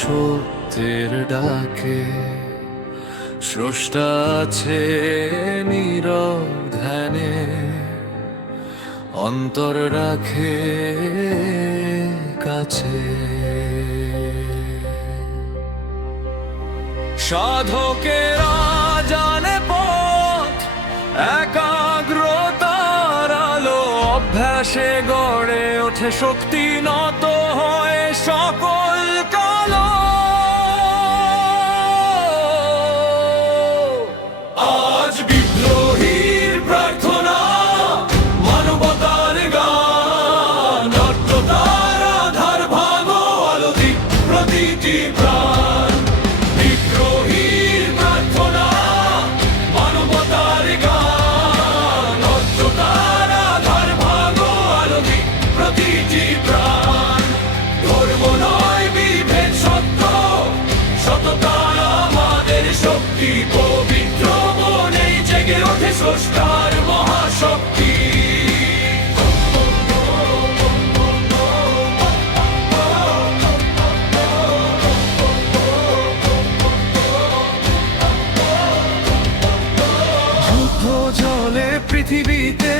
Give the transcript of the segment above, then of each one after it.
সত্যের ডাকে। স্রষ্টা আছে নীরব ধ্যানে, অন্তর রাখে কাছে। সাধকেরা জানে পথ, একাগ্রতার আলো অভ্যাসে গড়ে ওঠে শক্তি, নত হয় সকল কালো। আজ বিদ্রোহীর প্রার্থনা, মানবতার গান, অট্টতার আধার ভাঙো, আলো দিক প্রতিটি প্রাণ। বিদ্রোহীর প্রার্থনা, মানবতার গান, অট্টতার আধার ভাঙো, আলো দিক প্রতিটি প্রাণ। ধর্ম নয় বিভেদ সত্য, সততা আমাদের শক্তি। পবিত্র মনেই জেগে ওঠে স্রষ্টার মহাশক্তি। যুদ্ধ চলে পৃথিবীতে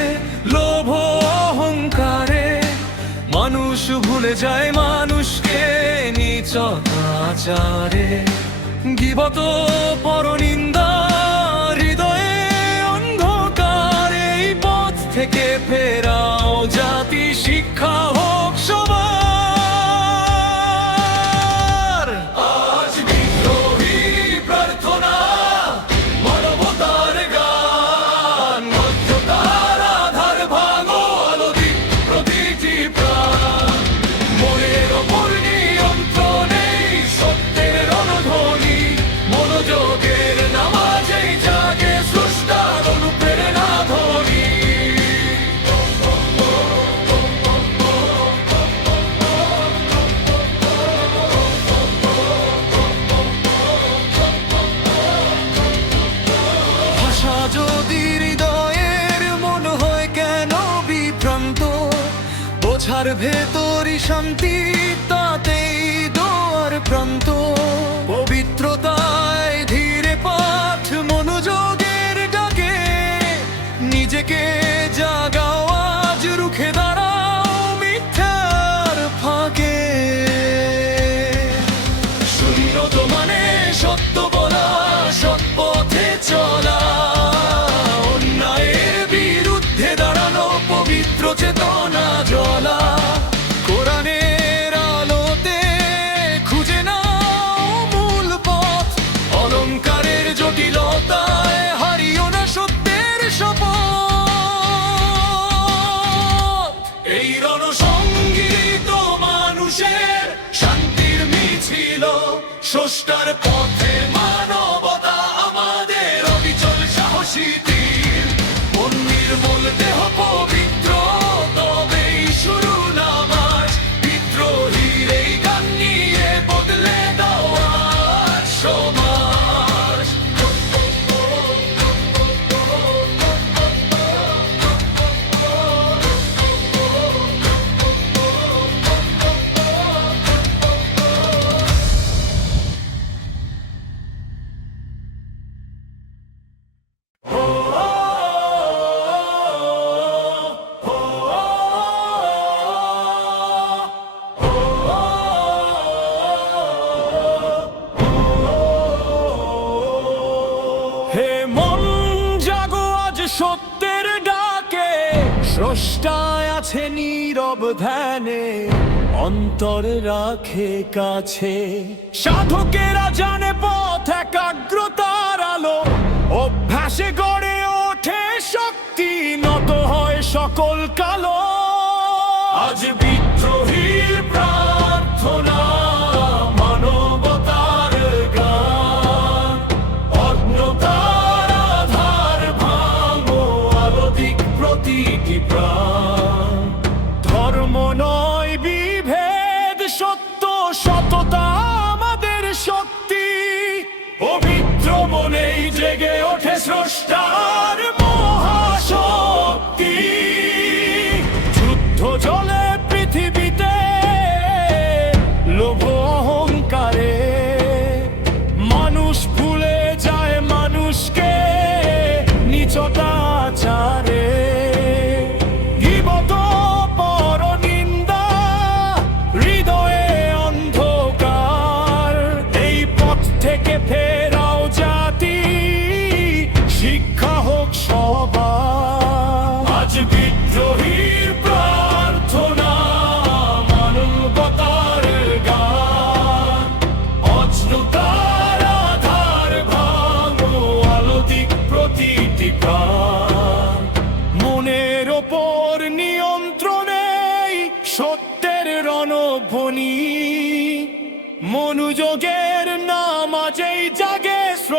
লোভ অহংকারে, মানুষ ভুলে যায় মানুষকে নীচতাচারে। গীবত পরনিন্দা হৃদয়ে অন্ধকার, এই পথ থেকে ফেরাও জাতি, শিক্ষা হোক সবার। আজ বিদ্রোহী প্রার্থনা, মানবতার গান, অট্টতার আধার ভাঙো, আলো দিক প্রতিটি প্রাণ। মনের ওপর নিয়ন্ত্রণে সত্যের রণধ্বনি, মনোযোগের নামাজেই জাগে স্রষ্টার অনুপ্রেরণা ধ্বনি। ভাষা যদি হৃদয়ের, মন হয় কেন বিভ্রান্ত, বোঝার ভেতরই শান্তি, তাতেই দোয়ার প্রান্ত। পবিত্রতায় ধীরে পাঠ, মনোযোগের ডাকে নিজেকে জাগাও, আজ রুখে দাঁড়াও মিথ্যার ফাঁকে। শূন্যত মানে সত্য বলা, সৎ পথে চলা, অন্যায়ের বিরুদ্ধে দাঁড়ানো, পবিত্র চেতনা জ্বলা। কোরআনের আলোতে খুঁজে নাও মূল পথ, অলংকারের জটিলতায় হারিও না সত্যের শপথ। এই রণসঙ্গীত মানুষের শান্তির মিছিল, স্রষ্টার পথে মানবতা আমাদের অবিচল সাহসী তীর। মন নির্মল, দেহ পবিত্র, তবেই শুরু নামাজ। বিদ্রোহীর এই গান নিয়ে বদলে দাও আজ সমাজ। হে মন জাগো আজ সত্যের ডাকে, স্রষ্টায় আছে নীরব ধ্যানে, অন্তর রাখে কাছে। সাধকেরা জানে পথ, একাগ্রতার আলো অভ্যাসে গড়ে ওঠে শক্তি, নত হয় সকল কালো। আজ বিদ্রোহীর প্রার্থনা, মানবতার গান, অজ্ঞতার আধার ভাঙো, আলো দিক প্রতিটি প্রাণ। ধর্ম নয় বিভেদ সত্য, সততা আমাদের শক্তি।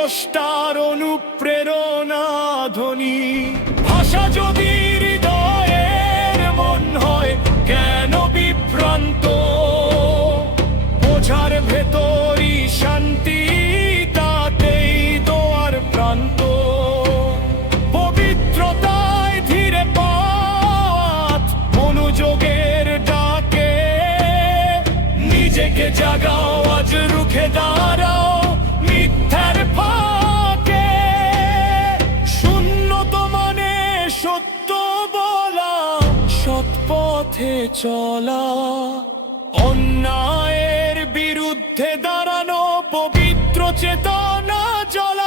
স্রষ্টার অনুপ্রেরণা ধ্বনি। ভাষা যদি হৃদয়ের মন হয় কেন বিভ্রান্ত, বোঝার ভেতরই শান্তি, তাতেই দোয়ার প্রান্ত। পবিত্রতায় ধীরে পথ, মনোযোগের ডাকে নিজেকে জাগাও, আজ রুখে দাঁড়াও মিথ্যার ফাঁকে। শূন্যত মানে সত্য বলা, সৎ পথে চলা, অন্যায়ের বিরুদ্ধে দাঁড়ানো, পবিত্র চেতনা জ্বলা।